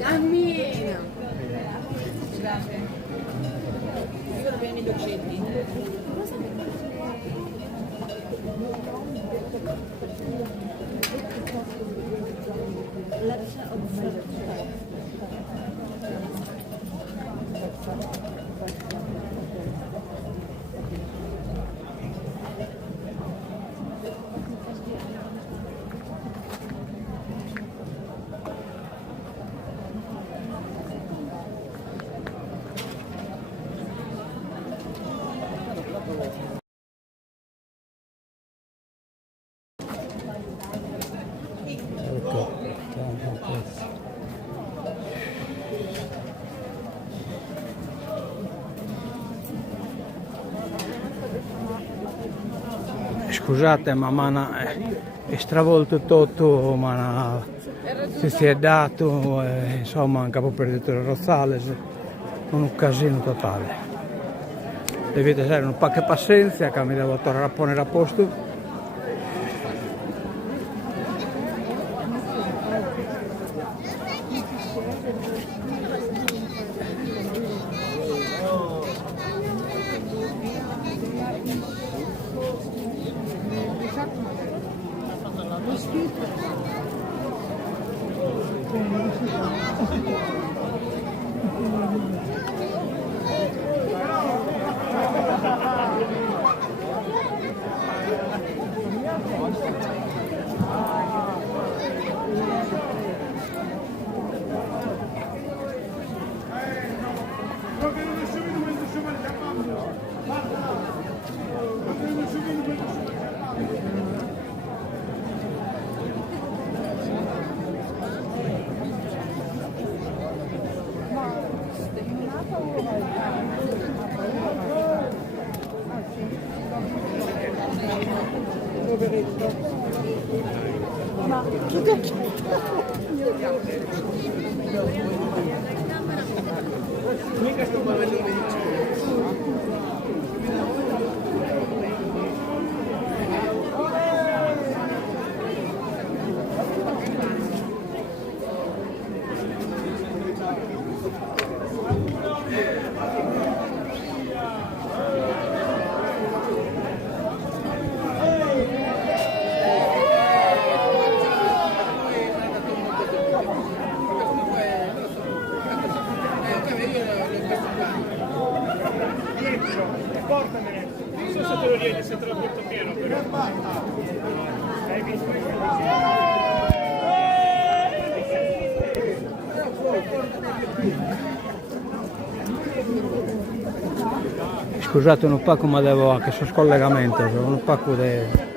Cammina. Scusate. Sono bene i docenti. Scusate, ma è stravolto tutto, ma si è dato, insomma, anche per il Rosales, un casino totale. Dovete avere un po' di pazienza che mi devo tornare a porre a posto. Portamene, non so se te lo riedi, se te lo porto pieno però. Hai visto? Scusate un po' come devo anche su scollegamento, un po' di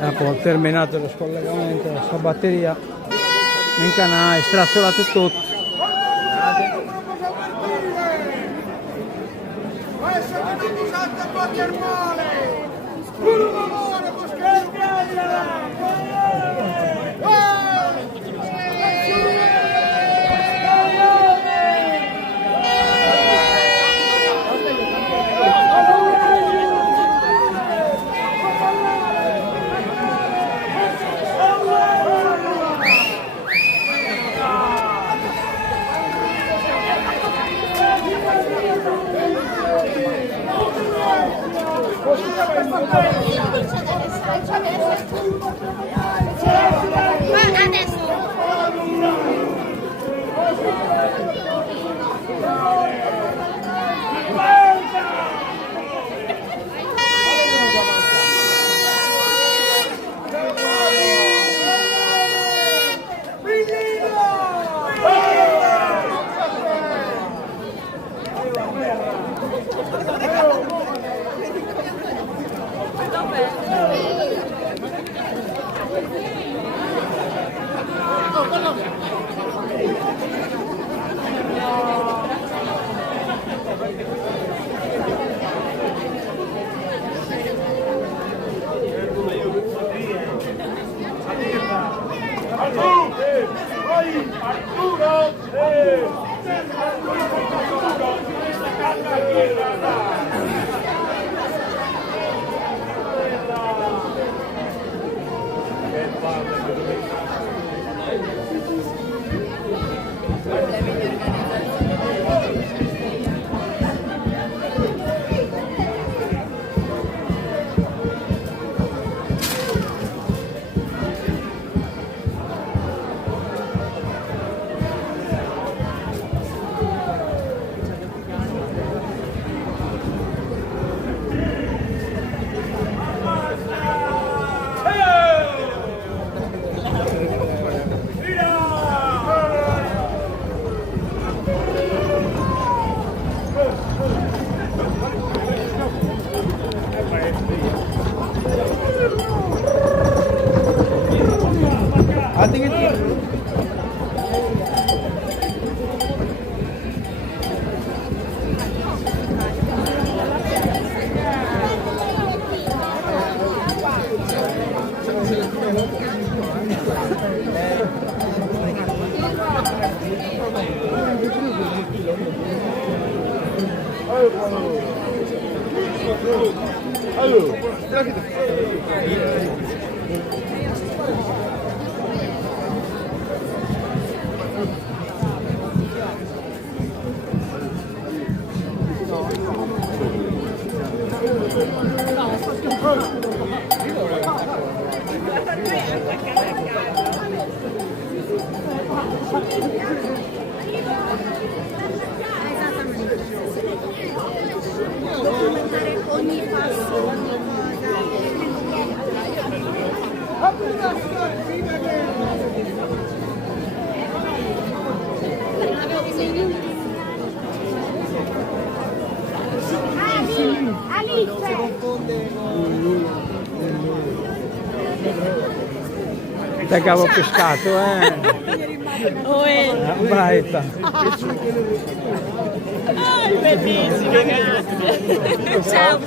Ecco, ho terminato lo scollegamento della sua batteria. Minchia, è strazzolato tutto. Te che avevo pescato, Baita. Bellissimo, grazie. Ciao.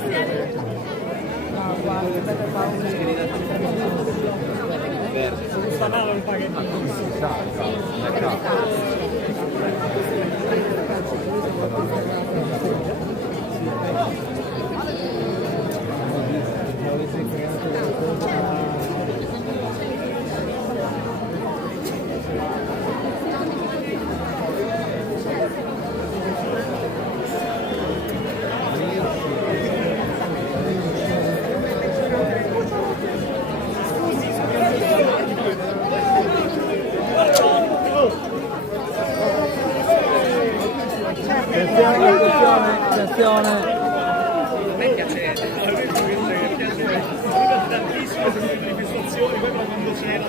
Attenzione. A me piace tantissimo queste manifestazioni, poi quando c'era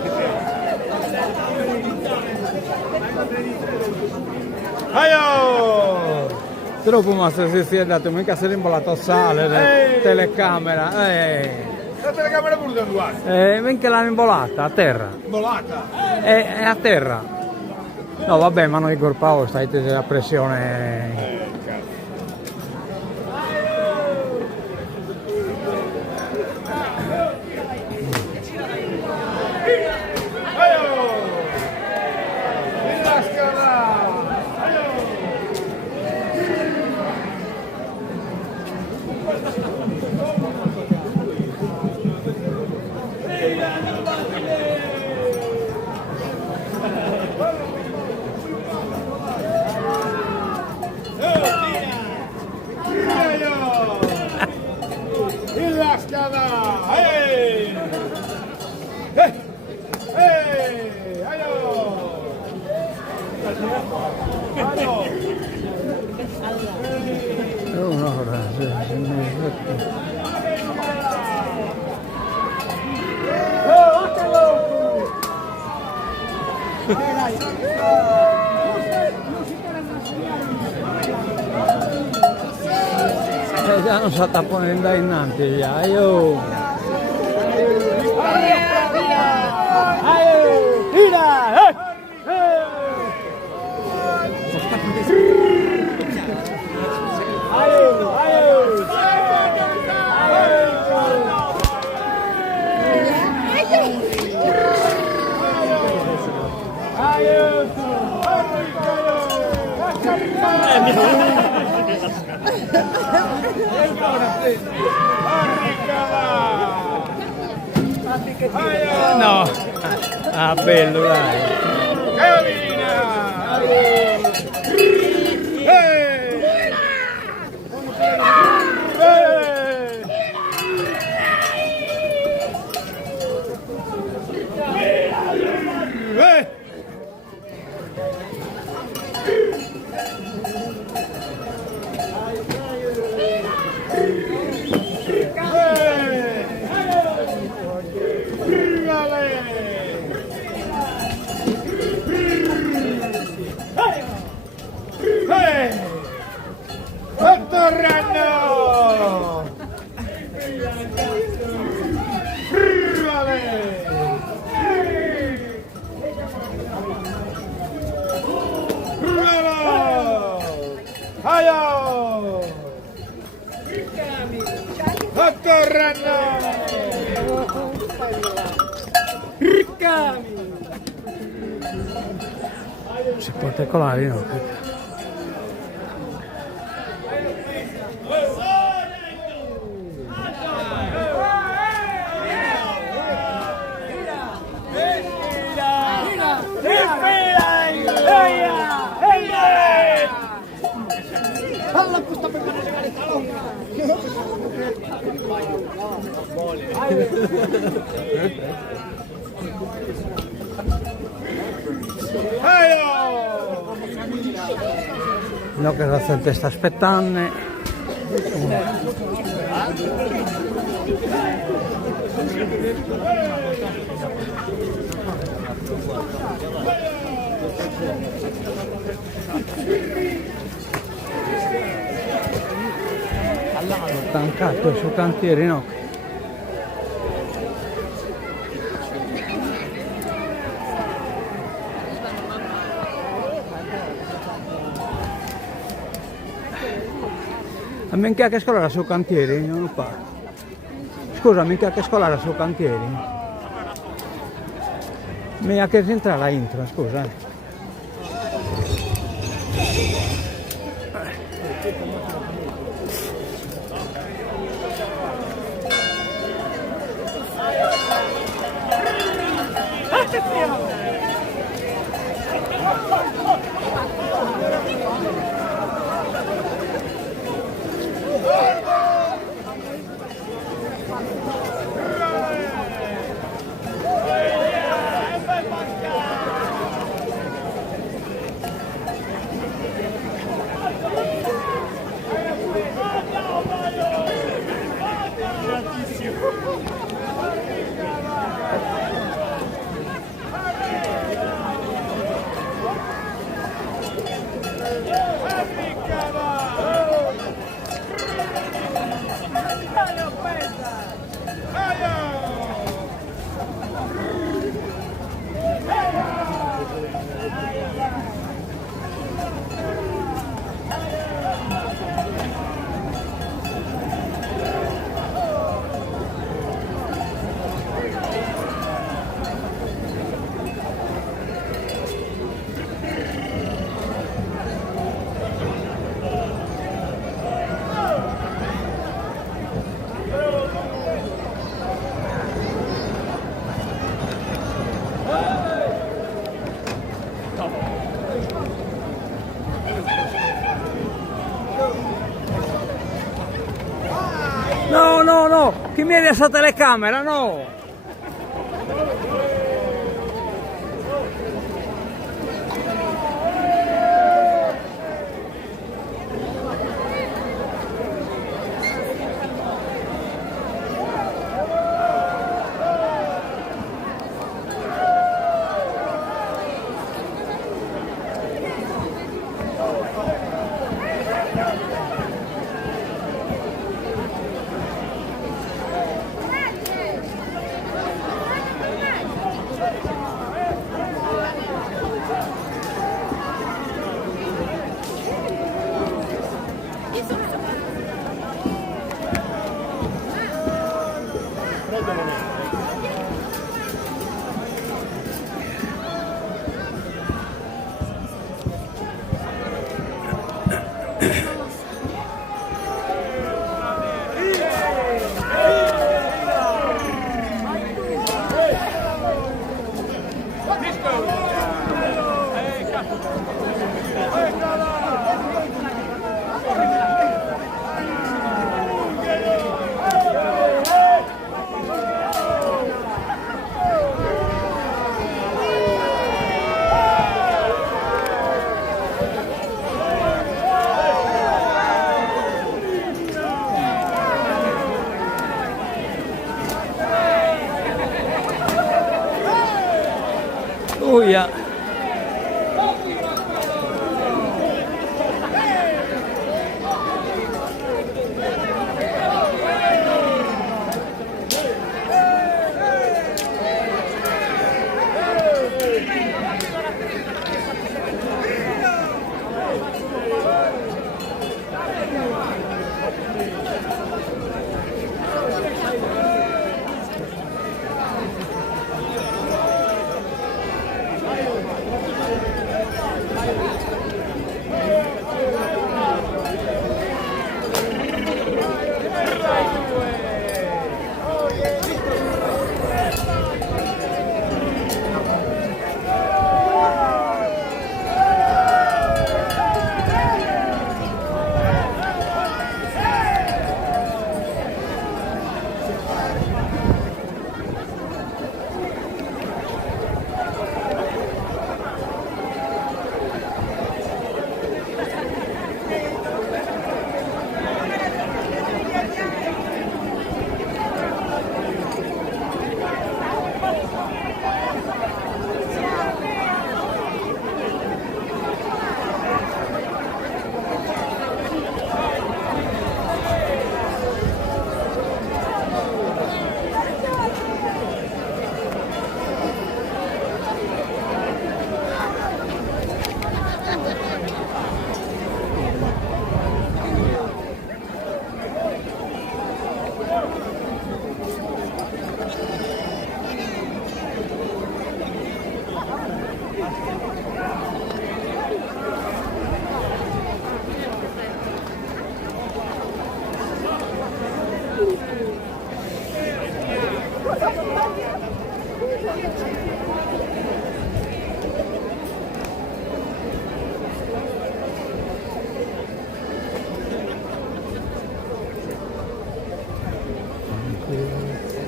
Troppo ma se si è dato mica se l'imbolato sale, telecamera. La telecamera pure da due. Venche l'hanno involata a terra. Volata. È a terra. No vabbè, ma noi col Paolo stai a pressione. Un'ora, già non sa ponendo innanzi già, io. No, ah bello dai. Si può decolare, no? No, che la gente sta aspettando. Tancato su cantieri, no? A minchia che scuola su cantieri? Non lo fa. Scusa, minchia che scuola su cantieri? Minchia che entra la intro, scusa. No, no, no, chi mi ha la telecamera, no! Uia.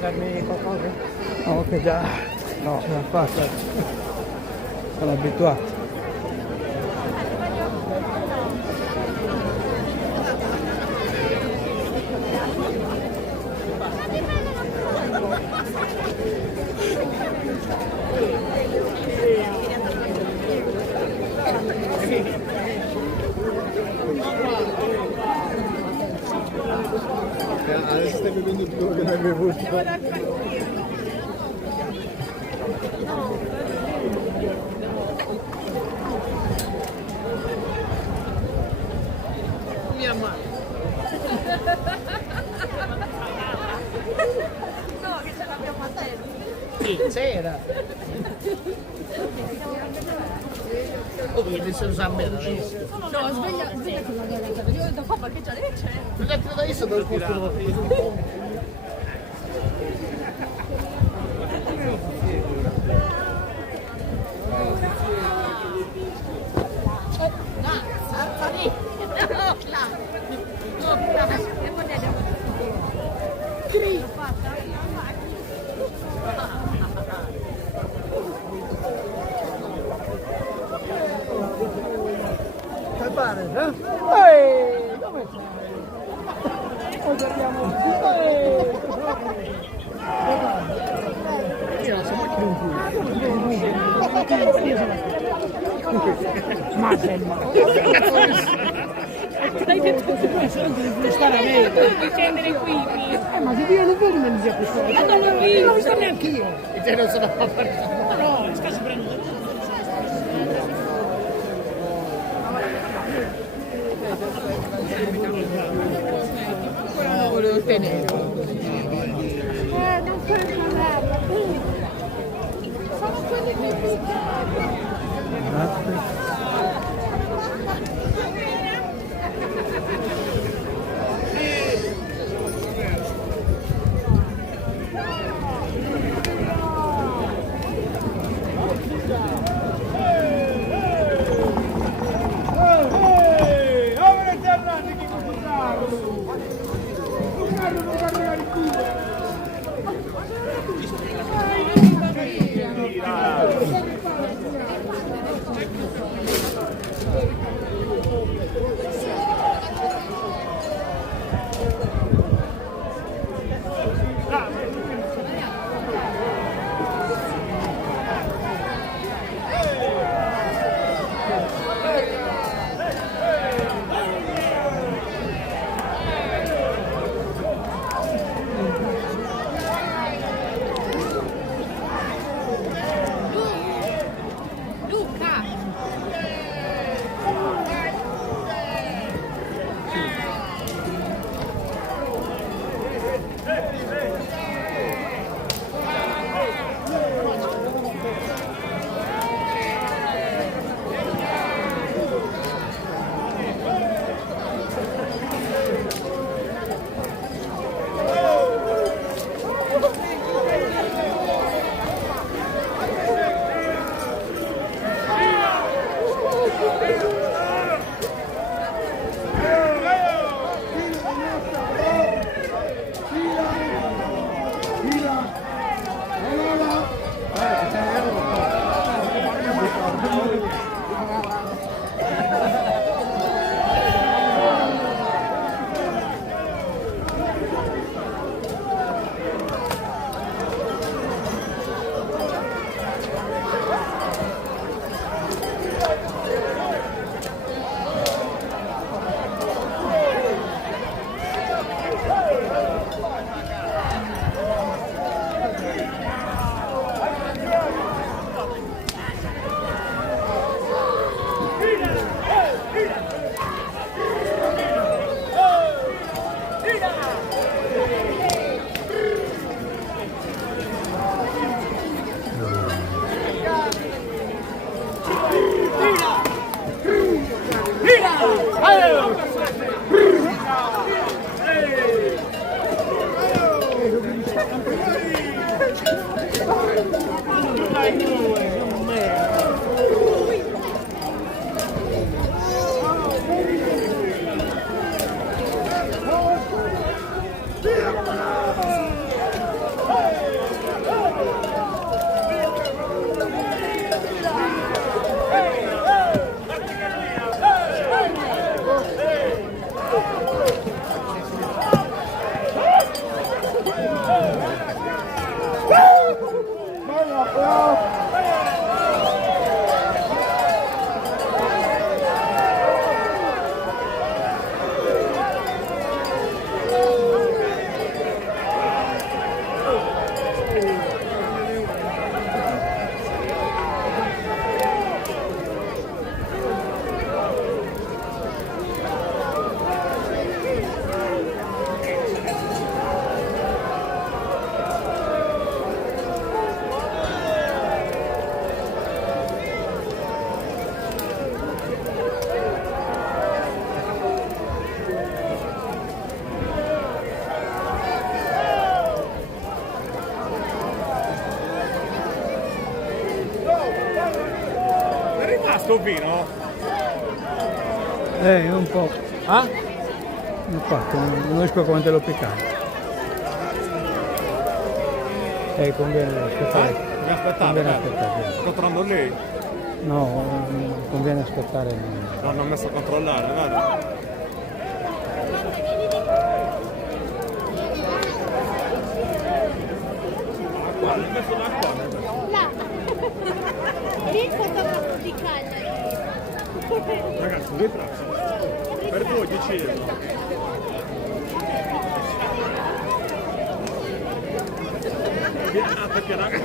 Darmi qualcosa? No, che già no, ce l'ha fatta. Sono abituato. Adesso stai bevendo tutto quello che non hai bevuto. Mia madre. No, che ce l'abbiamo a te. Sì, c'era. Oh, che se lo sa bene adesso. No, sveglia con la galetta, perché io ho detto papà che c'è, c'è. Non è più da adesso dove posto. Suarez, eh? Dove sei? Noi guardiamo Dai detto tu devi stare a me. Devi scendere qui. ma se io non vedo non mi sia questo. Ma non l'ho visto. Non sto neanche io. E te non sono a fare. No, scasso prendo. Ancora non volevo tenere. Non puoi parlarla. Sono quelli che Grazie. Sto vino? Un po'. Ah? Infatti, non riesco a come te lo piccare. Conviene aspettare. Devi aspettare. Conviene aspettare. Sto tornando lì. No, conviene aspettare. Non ho messo a controllare, guarda. Guarda, ho messo l'acqua. Là. Lì il fotografo di Cagliari. Ragazzi, un ritratto. Per voi 10 euro. Ah, perché l'acqua.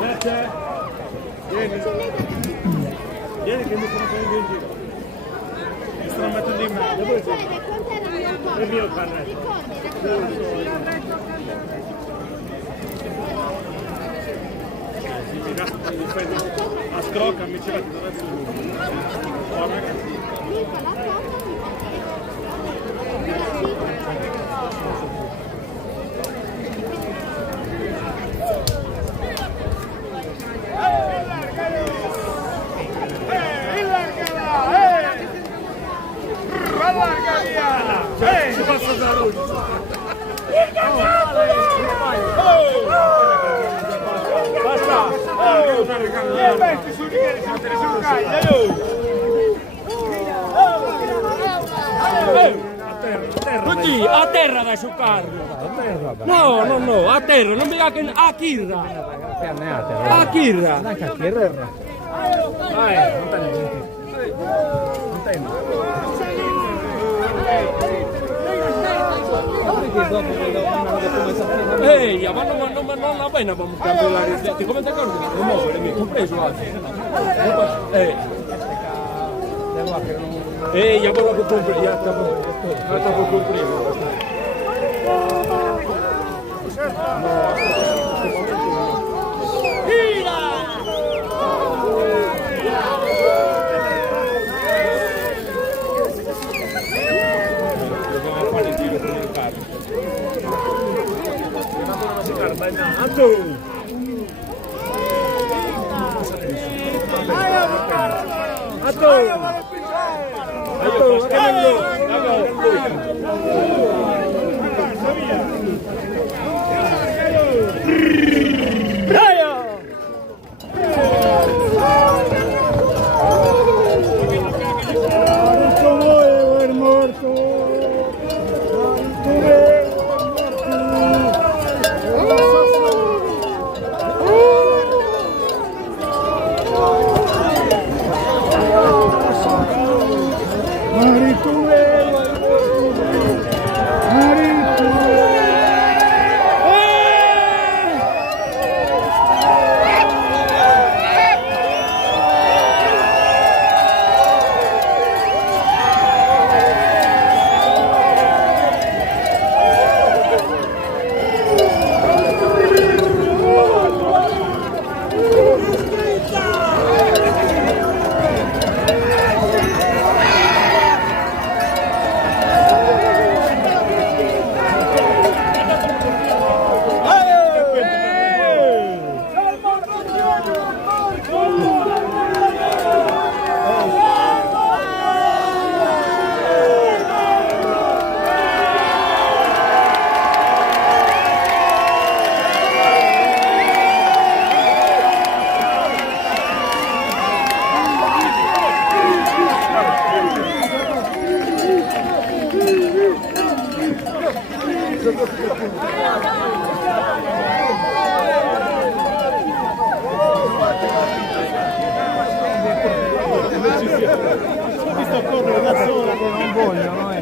Grazie. Vieni. Vieni che mi stanno prendendo in giro. Mi stanno mettendo in mezzo. Dove sei? Quant'era il mio corpo? Il mio carnet. A scrocca mi c'era di dove Lì fa la foto. si passa da lui. Basta. Metti su di che mettere sul caglio. Così, a terra vai su carro. No, no, no, a terra, non mi dà che... A Kirra. A Kirra. Anche a Kirra. Non te ne senti. Non te ne ehi, ma non la bene abbiamo cambiato la ricetta. Come ti ricordi? Non muovere, mi ho preso oggi. Ehi, ya volevo comprare, ya stavo comprando.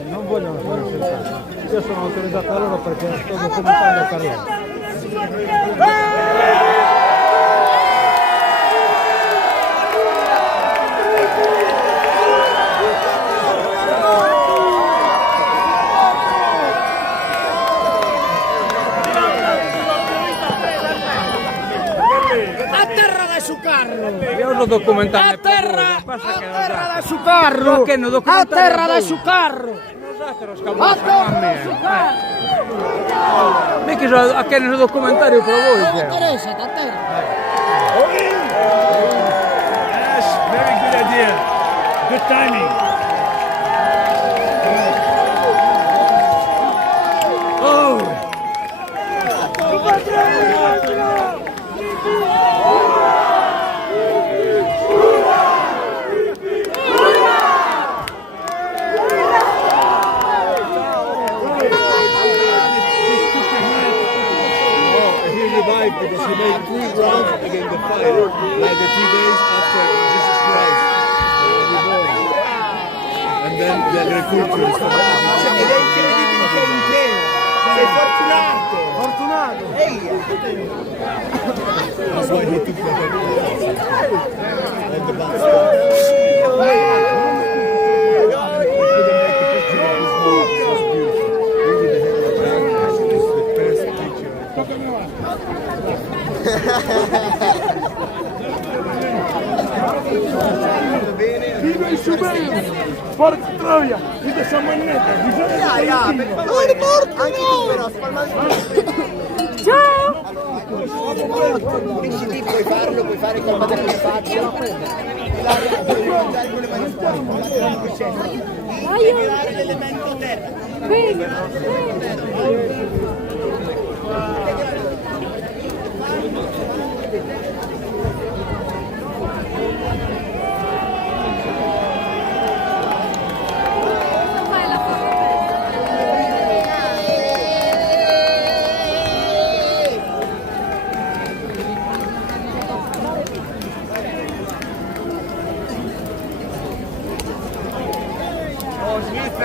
Non vogliono essere sentati. Io sono autorizzato da loro perché sto documentando per loro. A terra vai su carro! Io lo documentando. A terra! Basta che A terra vai su carro! A terra vai su carro! A terra vai su carro! Mica a che ne documentario per voi. Non interessa, a terra! Yes, very good idea. Good timing. incredibile come impegno. Sei fortunato. Fortunato. Viva il Subeno! Porca troia! Viva San Mannetta! Bisogna Per favore, anche tu però, spalmando. Ciao! Decidi, puoi farlo, puoi fare colpa delle facce. Devi mangiare con le mani fuori, combattere il processo. Integrare l'elemento a terra. Bene,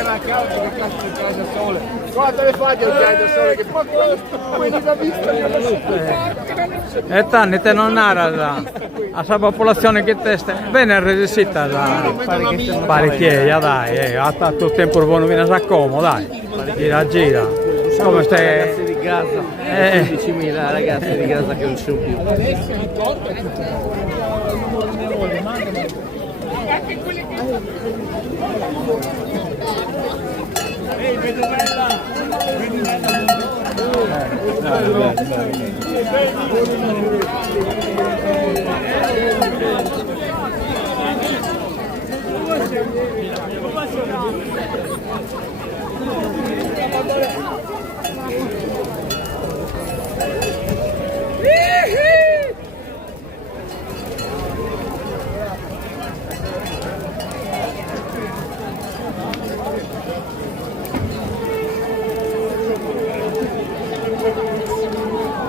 la causa che cazzo di casa sole. Guarda le fate occhiali da sole che poi quelli da vista E tanti te non era la popolazione che testa bene resistita da parecchia dai, ha tutto il tempo buono viene a como dai, gira. Come stai? Ragazzi di Gaza, 15.000 ragazzi di Gaza che non ci sono più.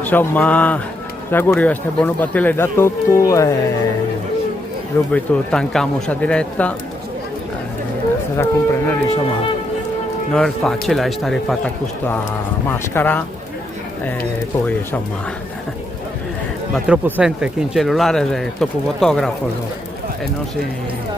Insomma, Zagurio è buono battere da tutto e subito tancamo la diretta. Sarà comprendere, insomma, non è facile stare fatta questa maschera e poi insomma va troppo gente che in cellulare è troppo fotografo e non si...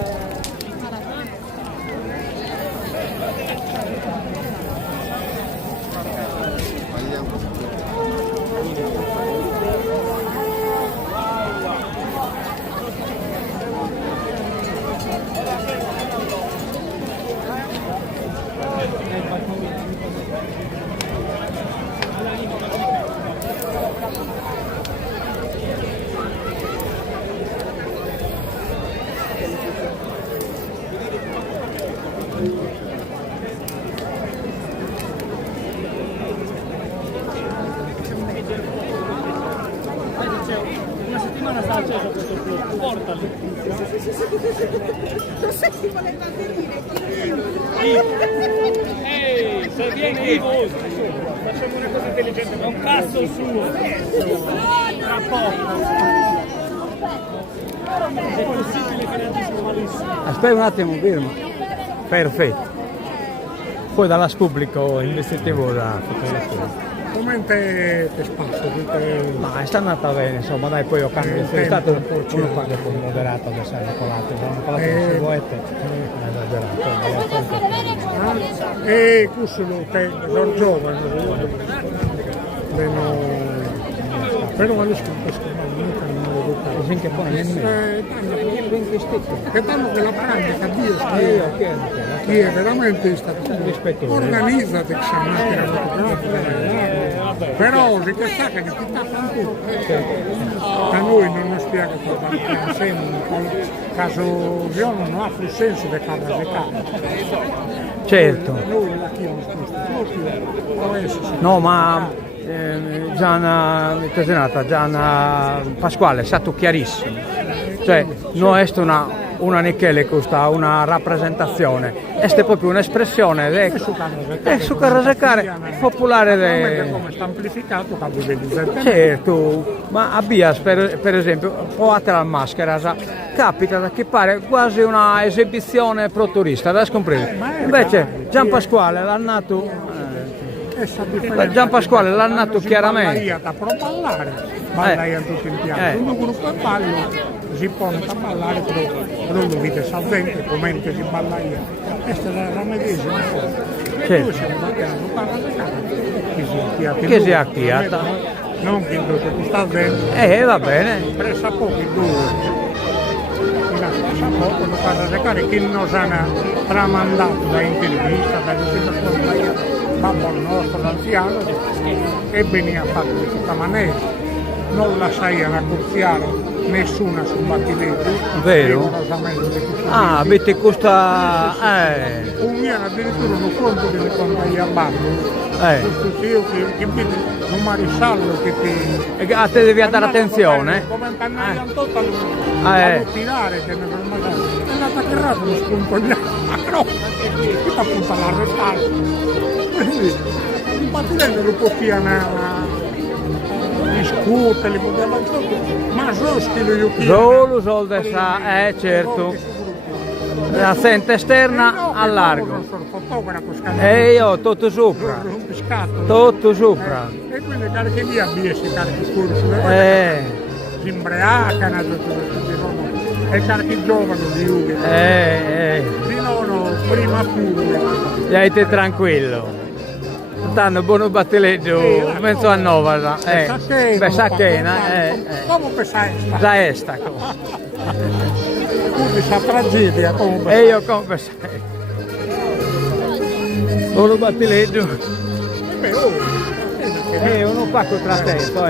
una settimana sta acceso questo fuoco, portali. Non sai chi voleva venire. Ehi, se viene vivo, Facciamo una cosa intelligente, è un cazzo suo. tra poco. È possibile che reagiscono malissimo. Aspetta un attimo, firma. Perfetto. Poi dalla pubblico investigativo da fotografia. Come te spasso? Ma è stata andata bene, insomma, dai, poi ho cambiato, è stato uno qua che poi moderato adesso è colato, non seguette, esagerato. E questo sono giovane, però quando scopo Finché poi nemmeno. che danno quella pratica che è veramente stata organizzata che si maschera fotografica, però si che sa che ti tappano tutto. A noi non spiega cosa siamo, caso io non ha più senso di camera di casa. Certo. Noi la chiamo No, ma Gianna Pasquale è stato chiarissimo, cioè non è una Michele questa, una rappresentazione, è proprio un'espressione è su carrasecare popolare come sta amplificato certo, ma abbias per esempio provate la maschera capita che pare quasi una esibizione pro turista, da scoprire. Invece Gian Pasquale l'ha nato, chiaramente. Da pro ballare tutti in piazza. Un gruppo di ballo si pone a ballare, però lo vede salvente, come si balla. Questa è la medesima cosa. Sì. Noi siamo andati a giocare alla casa, Che si è acchiata. non che tu sta dentro. Va bene. Presa poco il due. Presa poco, lo fa giocare che non si hanno tramandato da intervista, da babbo nostro, l'anziano, e veniva fatto di questa maniera. Non lasciai raccogliere nessuna sul battiletto. Vero? Ah, avete questa... Un mio addirittura un conto che le contai a ballo. Questo io che un maresciallo che ti... A te devi dare attenzione. Come un canale tutto a tirare, che ne fermare. È andato atterrato lo spunto gli altri. Che appunto all'arrestare. Quindi il battiletto lo può chiamare. Discutere, ma solo soldi sa, certo. La sente esterna a largo. E io tutto sopra. Tutto sopra. E quindi cariche lì abbiesi, cariche cursi. Si imbriacano, e cariche giovani di Uge. Di nono, prima pure. Stai tranquillo. Tanto buono battiletto, mezzo a Nova, beh, Sacchena, come sai? da Esta. Questa tragedia, come e io come sai? Buono battiletto. Uno pacco tra tempo,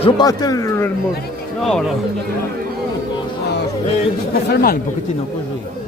Giubatelo nel mondo. No. Può fermare un pochettino così.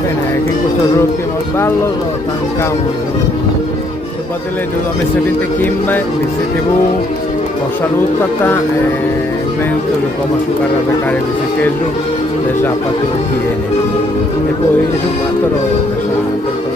Bene, che in questo ultimo ballo lo tancamos. După legge do meserinte Kim, BCTV, o salutata e mento di come su carra de care di sechesu, le zapate di tiene. E poi su 4 ore,